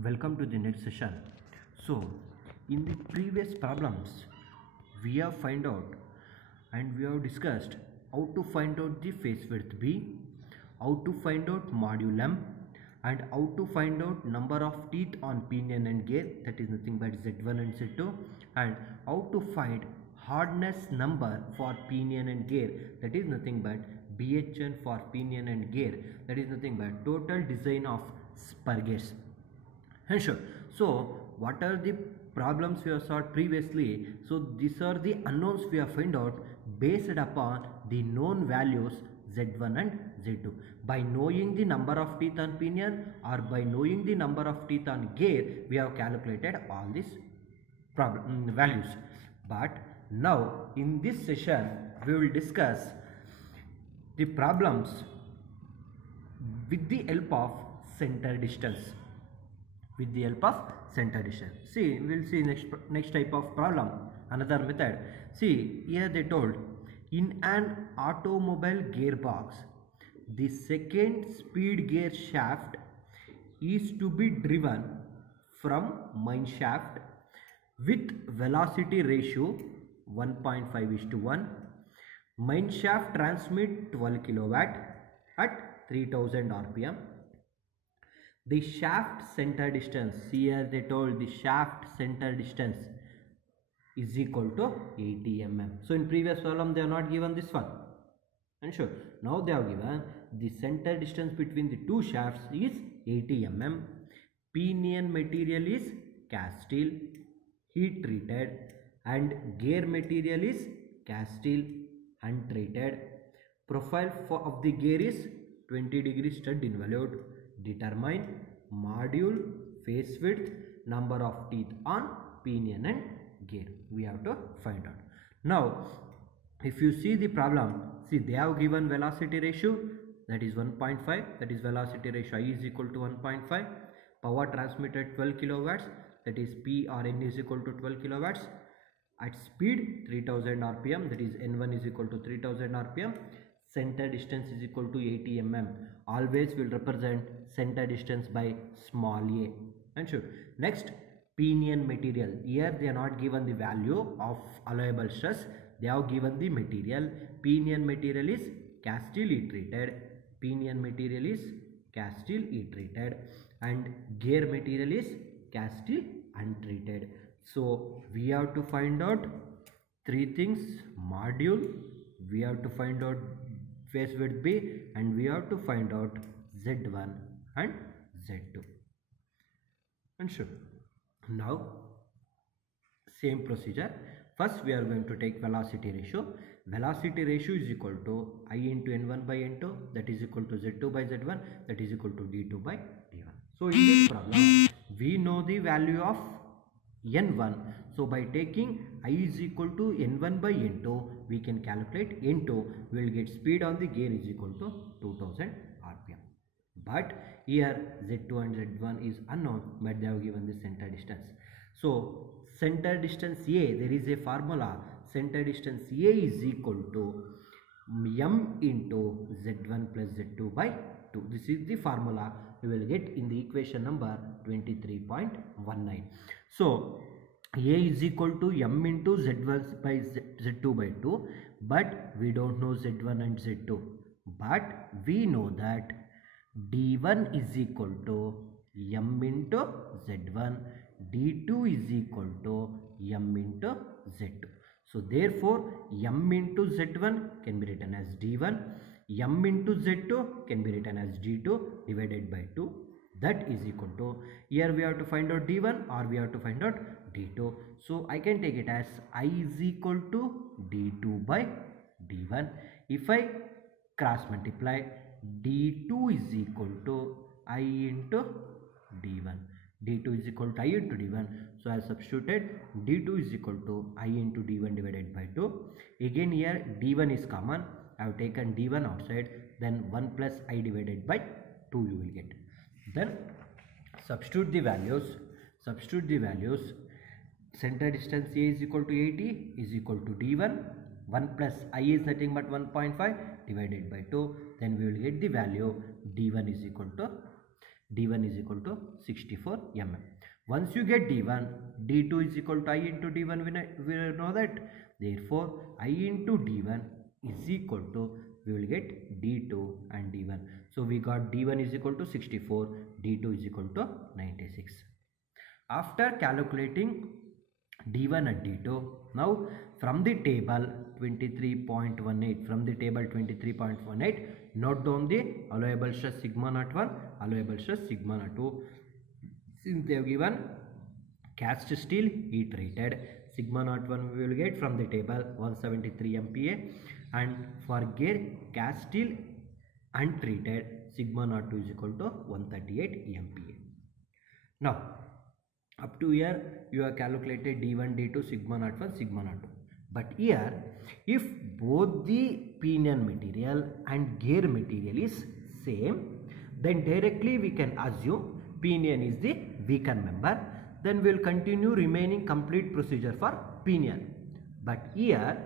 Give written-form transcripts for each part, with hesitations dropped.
Welcome to the next session. So, in the previous problems, we have find out and we have discussed how to find out the face width B, how to find out modulum, and how to find out number of teeth on pinion and gear, that is nothing but Z1 and Z2, and how to find hardness number for pinion and gear, that is nothing but BHN for pinion and gear, that is nothing but total design of spur gears. And sure, so what are the problems we have solved previously? So these are the unknowns we have found out based upon the known values Z1 and Z2. By knowing the number of teeth on pinion or by knowing the number of teeth on gear, we have calculated all these values. But now in this session we will discuss the problems with the help of center distance. With the help of center distance. See, we'll see next type of problem, another method. See, here they told, in an automobile gearbox, the second speed gear shaft is to be driven from main shaft with velocity ratio 1.5:1. Main shaft transmit 12 kilowatt at 3000 rpm. The shaft center distance, here they told the shaft center distance is equal to 80 mm. So in previous problem they have not given this one. And sure, now they have given the center distance between the two shafts is 80 mm. Pinion material is cast steel, heat treated, and gear material is cast steel, untreated. Profile of the gear is 20 degree stud involute. Determine module, face width, number of teeth on pinion and gear. We have to find out. Now, if you see the problem, see they have given velocity ratio, that is 1.5, that is velocity ratio I is equal to 1.5. Power transmitted 12 kilowatts, that is P or N is equal to 12 kilowatts. At speed 3000 rpm, that is N1 is equal to 3000 rpm. Center distance is equal to 80 mm. Always will represent center distance by small a. And sure. Next, pinion material. Here they are not given the value of allowable stress. They have given the material. Pinion material is cast steel heat treated. Pinion material is cast steel heat treated. And gear material is cast steel untreated. So we have to find out three things. Module. We have to find out face width B, and we have to find out Z1 and Z2. And sure, now same procedure. First we are going to take velocity ratio. Velocity ratio is equal to I into N1 by N2, that is equal to Z2 by Z1, that is equal to D2 by D1. So in this problem we know the value of N1. So by taking I is equal to N1 by N2, we can calculate N2. We will get speed on the gear is equal to 2000 rpm. But here Z2 and Z1 is unknown, but they have given the center distance. So center distance A, there is a formula. Center distance A is equal to M into Z1 plus Z2 by 2. This is the formula we will get in the equation number 23.19. So A is equal to M into Z1 by Z2 by 2, but we don't know Z1 and Z2. But we know that D1 is equal to M into Z1, D2 is equal to M into Z2. So therefore M into Z1 can be written as D1, M into Z2 can be written as D2 divided by 2. That is equal to, here we have to find out D1 or we have to find out D2. So I can take it as I is equal to D2 by D1. If I cross multiply, D2 is equal to I into D1. D2 is equal to I into D1. So I have substituted D2 is equal to I into D1 divided by 2. Again here D1 is common. I have taken D1 outside. Then 1 plus I divided by 2 you will get. Then substitute the values. Center distance A is equal to 80 is equal to D1. 1 plus I is nothing but 1.5 divided by 2. Then we will get the value D1 is equal to D1 is equal to 64 mm. Once you get D1, D2 is equal to I into D1, we know that. Therefore, I into D1 is equal to, we will get D2 and D1. So we got D1 is equal to 64, D2 is equal to 96. After calculating D1 and D2, now from the table 23.18, note down the allowable stress sigma naught 1, allowable stress sigma naught 2. Since they have given cast steel heat rated, sigma naught 1 we will get from the table 173 MPa, and for gear cast steel untreated, sigma naught 2 is equal to 138 MPa. Now up to here you have calculated D1, D2, sigma naught 1, sigma naught 2. But here, if both the pinion material and gear material is same, then directly we can assume pinion is the weaker member. Then we will continue remaining complete procedure for pinion. But here,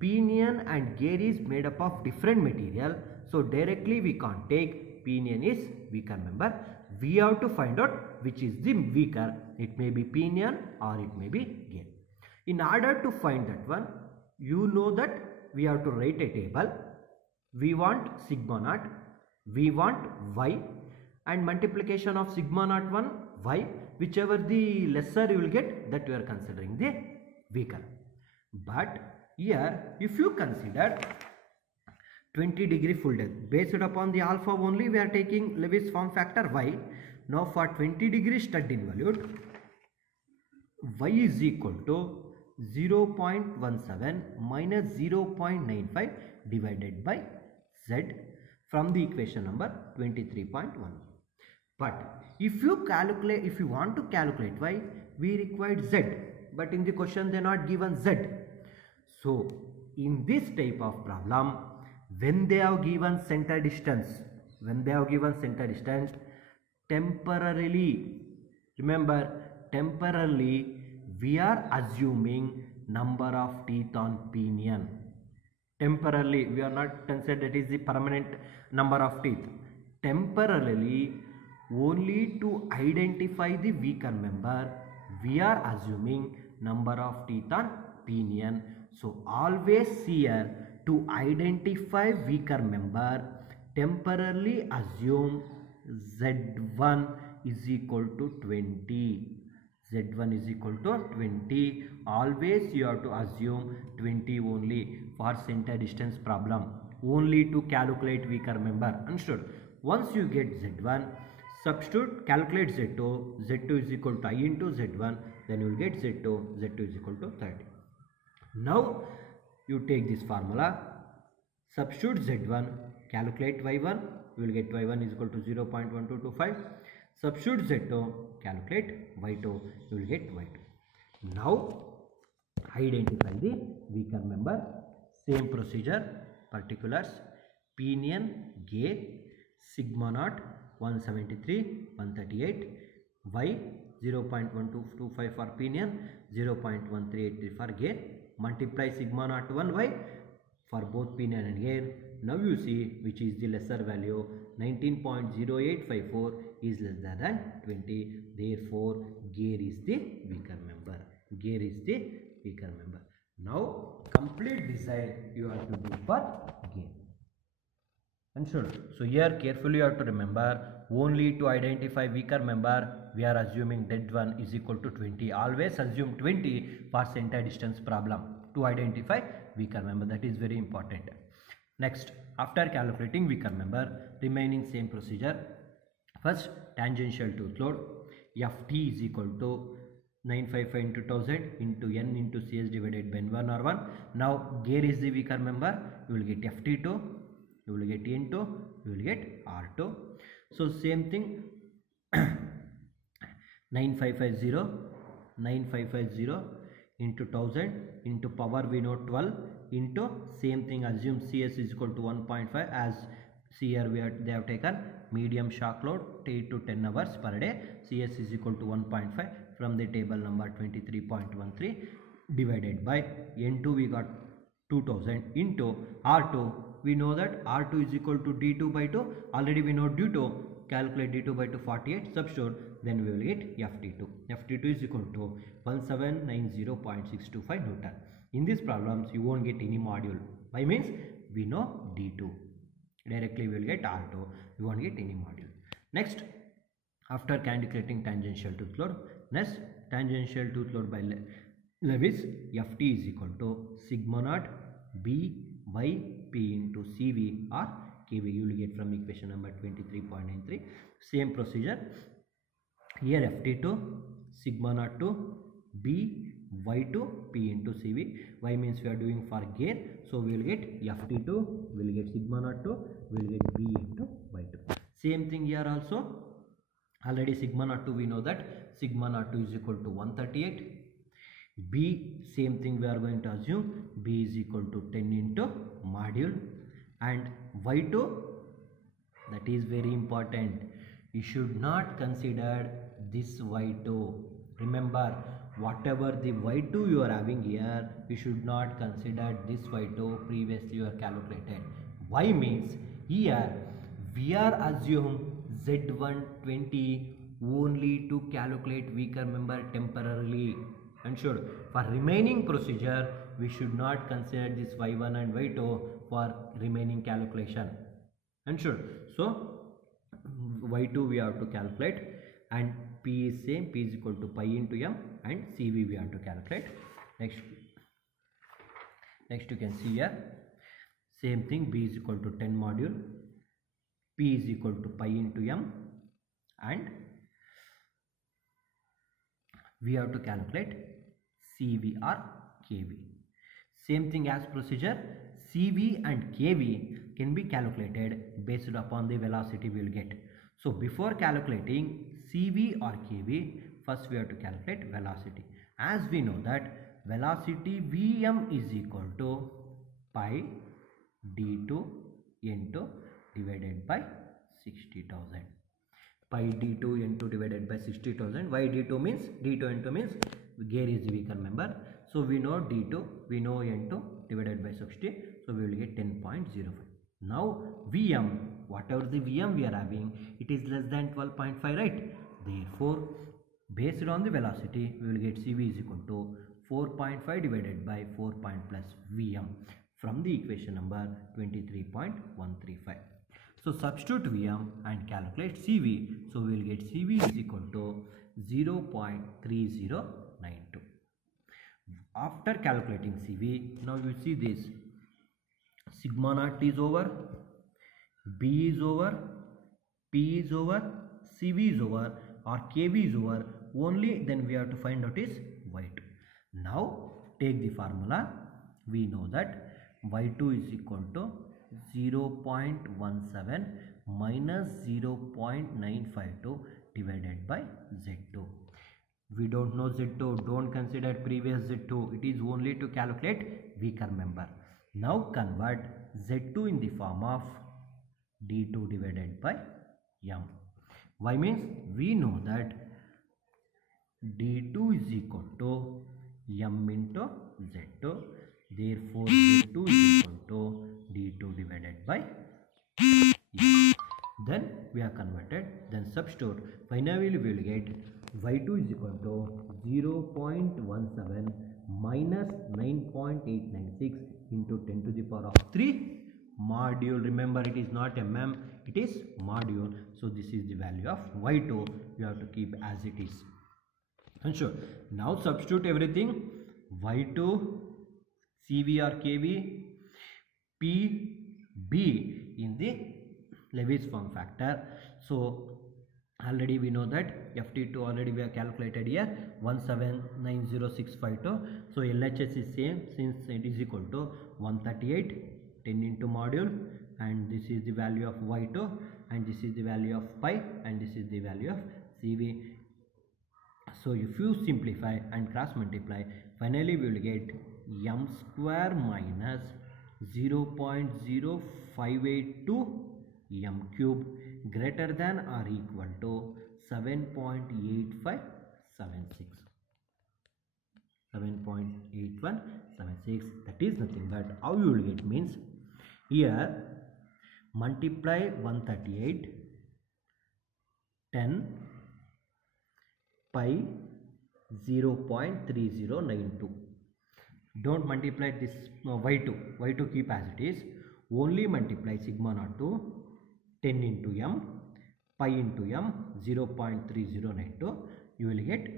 pinion and gear is made up of different material. So directly we can't take pinion is weaker member. We have to find out which is the weaker. It may be pinion or it may be gear. In order to find that one, you know that we have to write a table. We want sigma naught, we want y, and multiplication of sigma naught 1 y, whichever the lesser you will get, that you are considering the weaker. But here if you consider 20-degree full depth, based upon the alpha only we are taking Lewis form factor y. Now for 20-degree stud involute, y is equal to 0.17 minus 0.95 divided by z from the equation number 23.1. But if you want to calculate y, we required z, but in the question they are not given z. So in this type of problem, when they have given center distance, temporarily, remember, temporarily we are assuming number of teeth on pinion. Temporarily, we are not considered that is the permanent number of teeth. Temporarily, only to identify the weaker member, we are assuming number of teeth on pinion. So always here, to identify weaker member, temporarily assume Z1 is equal to 20. Z1 is equal to 20. Always you have to assume 20 only for center distance problem, only to calculate weaker member. Understood? Once you get Z1, substitute, calculate Z2. Z2 is equal to I into Z1. Then you will get Z2. Z2 is equal to 30. Now you take this formula, substitute Z1, calculate Y1. You will get Y1 is equal to 0.1225. Substitute Z2, calculate Y2, you will get Y2. Now identify the weaker member. Same procedure, particulars, pinion, gear, sigma naught 173, 138, Y 0.1225 for pinion, 0.1383 for gear. Multiply sigma naught 1y for both pinion and gear. Now you see which is the lesser value. 19.0854 is lesser than 20. Therefore, gear is the weaker member. Gear is the weaker member. Now, complete design you have to do for gear. Understood? So here carefully you have to remember, only to identify weaker member, we are assuming that one is equal to 20. Always assume 20 for center distance problem to identify weaker member. That is very important. Next, after calculating weaker member, remaining same procedure. First, tangential tooth load. Ft is equal to 955 into 1000 into n into cs divided by n1 or 1. Now gear is the weaker member. You will get Ft2, you will get N2, you will get R2. So same thing. 9550 into 1000 into power we know 12 into same thing, assume CS is equal to 1.5 as here they have taken medium shock load 8 to 10 hours per day. CS is equal to 1.5 from the table number 23.13 divided by N2 we got 2000 into R2. We know that R2 is equal to D2 by 2. Already we know D2 calculate d2 by 2 48, substitute, then we will get ft2. ft2 is equal to 1790.625 Newton. In these problems you won't get any module. Why? Means we know d2, directly we will get r2, we won't get any module. Next, after calculating tangential tooth load, next tangential tooth load by Lewis, ft is equal to sigma naught b by p into cv or kv. You will get from equation number 23.93. Same procedure here, ft2 sigma naught to b y to p into cv. Y means we are doing for gear, so we will get ft2, we will get sigma naught to, we will get b into y2. Same thing here also, already sigma naught 2 we know that sigma naught 2 is equal to 138. B, same thing we are going to assume, b is equal to 10 into module, and y2, that is very important, you should not consider this y2. Remember, whatever the y2 you are having here, you should not consider this y2 previously you are calculated. Y means here we are assume Z120 only to calculate weaker member temporarily. And sure, for remaining procedure we should not consider this y1 and y2 for remaining calculation. And sure, so y2 we have to calculate, and p is same, p is equal to pi into m, and cv we have to calculate. Next you can see here, same thing, b is equal to 10 module, p is equal to pi into m, and we have to calculate cv or kv. Same thing as procedure, cv and kv can be calculated based upon the velocity we will get. So before calculating cv or kv, first we have to calculate velocity. As we know that velocity vm is equal to pi d2 into divided by 60,000. Pi d2 into divided by 60,000. Why d2 means? d2 into means gear is weaker member. So we know d2, we know n2 divided by 60. So we will get 10.05. Now Vm, whatever the Vm we are having, it is less than 12.5, right? Therefore, based on the velocity, we will get Cv is equal to 4.5 divided by 4 plus Vm from the equation number 23.135. So substitute Vm and calculate Cv. So we will get Cv is equal to 0.3092. After calculating Cv, now you see this, sigma naught is over, b is over, p is over, cv is over, or kv is over. Only then we have to find out is y2. Now take the formula. We know that y2 is equal to 0.17 minus 0.952 divided by z2. We don't know z2, don't consider previous z2, it is only to calculate weaker member. Now convert z2 in the form of d2 divided by m. Why means we know that d2 is equal to m into z2. Therefore z2 is equal to d2 divided by m. Then we are converted, then substitute. Finally we will get y2 is equal to 0.17 minus 9.896 into 10 to the power of 3 module. Remember, it is not mm, it is module. So this is the value of y2. You have to keep as it is. And sure, now substitute everything. Y2, cv or kv, p, b in the Lewis form factor. So already we know that ft2 already we have calculated here, 1790652. So LHS is same, since it is equal to 138, 10 into module, and this is the value of y2, and this is the value of pi, and this is the value of cv. So if you simplify and cross multiply, finally we will get m square minus 0.0582 m cube greater than or equal to 7.8576. 7.8176. That is nothing but how you will get means, here multiply 138 10 pi 0.3092. Don't multiply this y2 keep as it is, only multiply sigma naught to 10 into m pi into m 0.3092. You will get,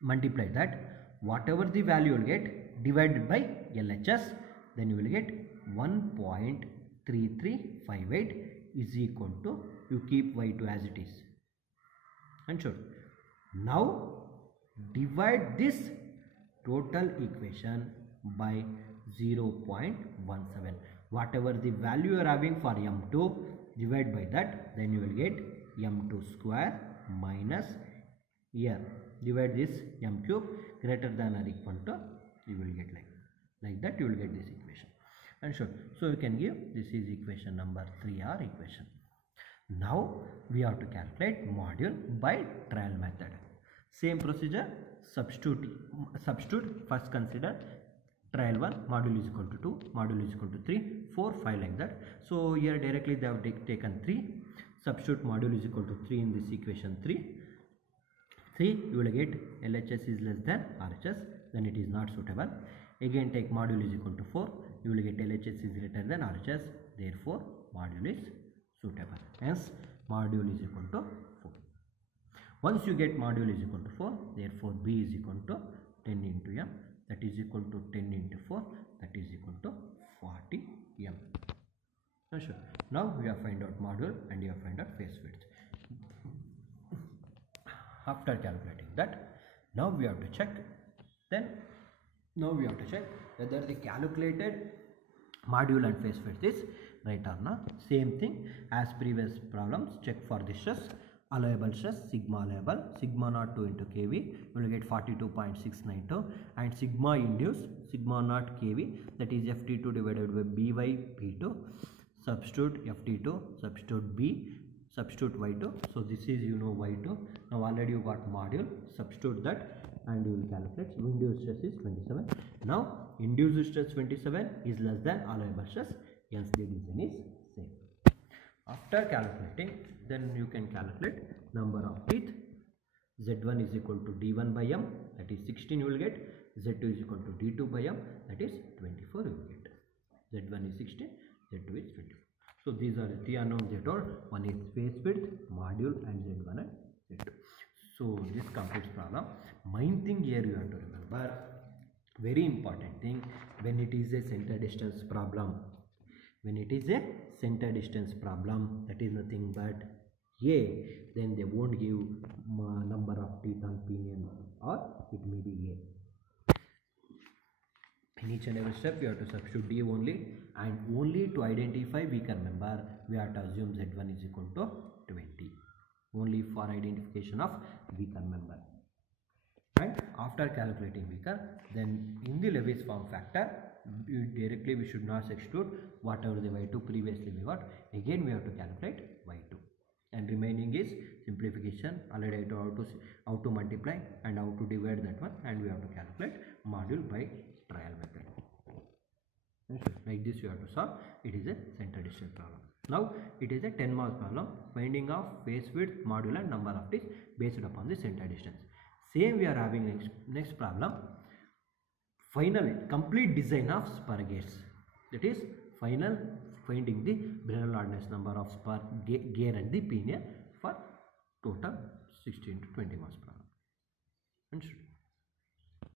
multiply that, whatever the value you will get, divided by LHS, then you will get 1.3358 is equal to, you keep y2 as it is. And sure, now divide this total equation by 0.17. Whatever the value you are having for m2, divide by that, then you will get m2 square minus, here divide this m cube greater than or equal to, you will get like that, you will get this equation. And sure, so you can give, this is equation number 3 or equation. Now we have to calculate module by trial method. Same procedure, substitute. First consider trial 1, module is equal to 2, module is equal to 3, 4, 5 like that. So here directly they have taken 3. Substitute module is equal to 3 in this equation 3. You will get LHS is less than RHS, then it is not suitable. Again take module is equal to 4, you will get LHS is greater than RHS, therefore module is suitable. Hence module is equal to 4. Once you get module is equal to 4, therefore B is equal to 10 into m, that is equal to 10 into 4, that is equal to 40 m. Sure. Now we have find out module and we have find out phase width. After calculating that, now we have to check, whether the calculated module and phase width is right or not. Same thing as previous problems, check for the stress, allowable stress, sigma allowable, sigma naught 2 into kV, you will get 42.692, and sigma induced, sigma naught kV, that is FT2 divided by B by P2, substitute FT2, substitute B, substitute y2. So this is, you know, y2. Now already you got module, substitute that and you will calculate. Induced stress is 27. Now induced stress 27 is less than allowable stress, hence the reason is same. After calculating, then you can calculate number of teeth. Z1 is equal to D1 by M, that is 16 you will get. Z2 is equal to D2 by M, that is 24 you will get. Z1 is 16, Z2 is 24. So these are the three unknowns they told. One is phase width, module, and Z1 and Z2. So this completes problem. Main thing here you have to remember, very important thing, when it is a center distance problem. When it is a center distance problem, that is nothing but A, then they won't give number of teeth on pinion, or it may be A. In each and every step, we have to substitute D only, and only to identify weaker member, we have to assume Z1 is equal to 20. Only for identification of weaker member. And after calculating weaker, then in the Lewis form factor, directly we should not substitute whatever the y2 previously we got. Again we have to calculate y2. And remaining is simplification. Already I told how to multiply and how to divide that one, and we have to calculate module by trial method. Like this you have to solve. It is a center distance problem. Now it is a 10 mark problem, finding of phase width, module and number of teeth based upon the center distance. Same we are having next problem, final complete design of spur gates, that is final finding the Brinell ordinance number of spur gear and the pinion for total 16 to 20 marks problem.